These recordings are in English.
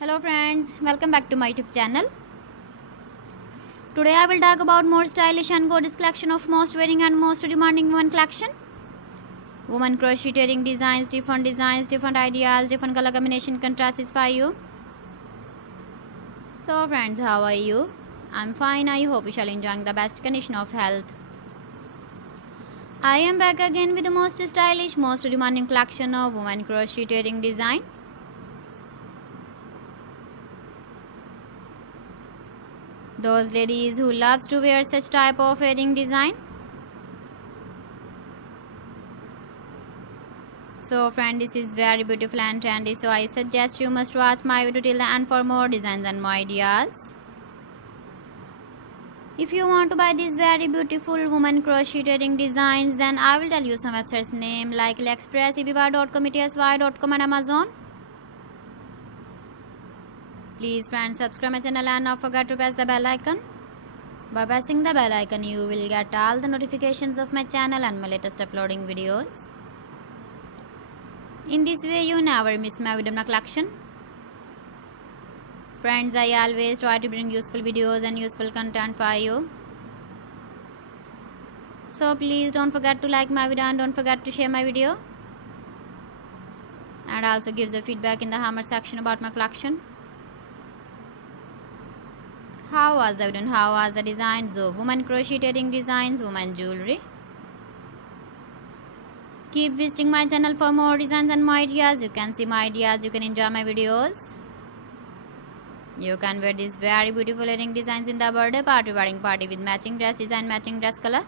Hello friends, welcome back to my YouTube channel. Today I will talk about more stylish and gorgeous collection of most wearing and most demanding women collection. Women crocheting designs, different ideas, different color combination contrasts for you. So friends, how are you? I'm fine. I hope you shall enjoying the best condition of health. I am back again with the most stylish, most demanding collection of women crocheting design. Those ladies who loves to wear such type of wedding design. So friend, this is very beautiful and trendy, so I suggest you must watch my video till the end for more designs and more ideas. If you want to buy these very beautiful woman crocheting designs, then I will tell you some websites name like AliExpress, eBay.com, ETSY.com and Amazon. Please friends, subscribe my channel and not forget to press the bell icon. By pressing the bell icon, you will get all the notifications of my channel and my latest uploading videos. In this way, you never miss my video collection. Friends, I always try to bring useful videos and useful content for you. So please don't forget to like my video and don't forget to share my video. And also give the feedback in the comment section about my collection. How was the video? How was the designs of women crocheting designs, women jewelry? Keep visiting my channel for more designs and more ideas. You can see my ideas, you can enjoy my videos. You can wear these very beautiful earring designs in the birthday party, wedding party with matching dress design, matching dress color.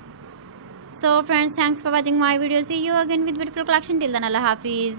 So friends, thanks for watching my video. See you again with beautiful collection. Till then, Allah Hafiz.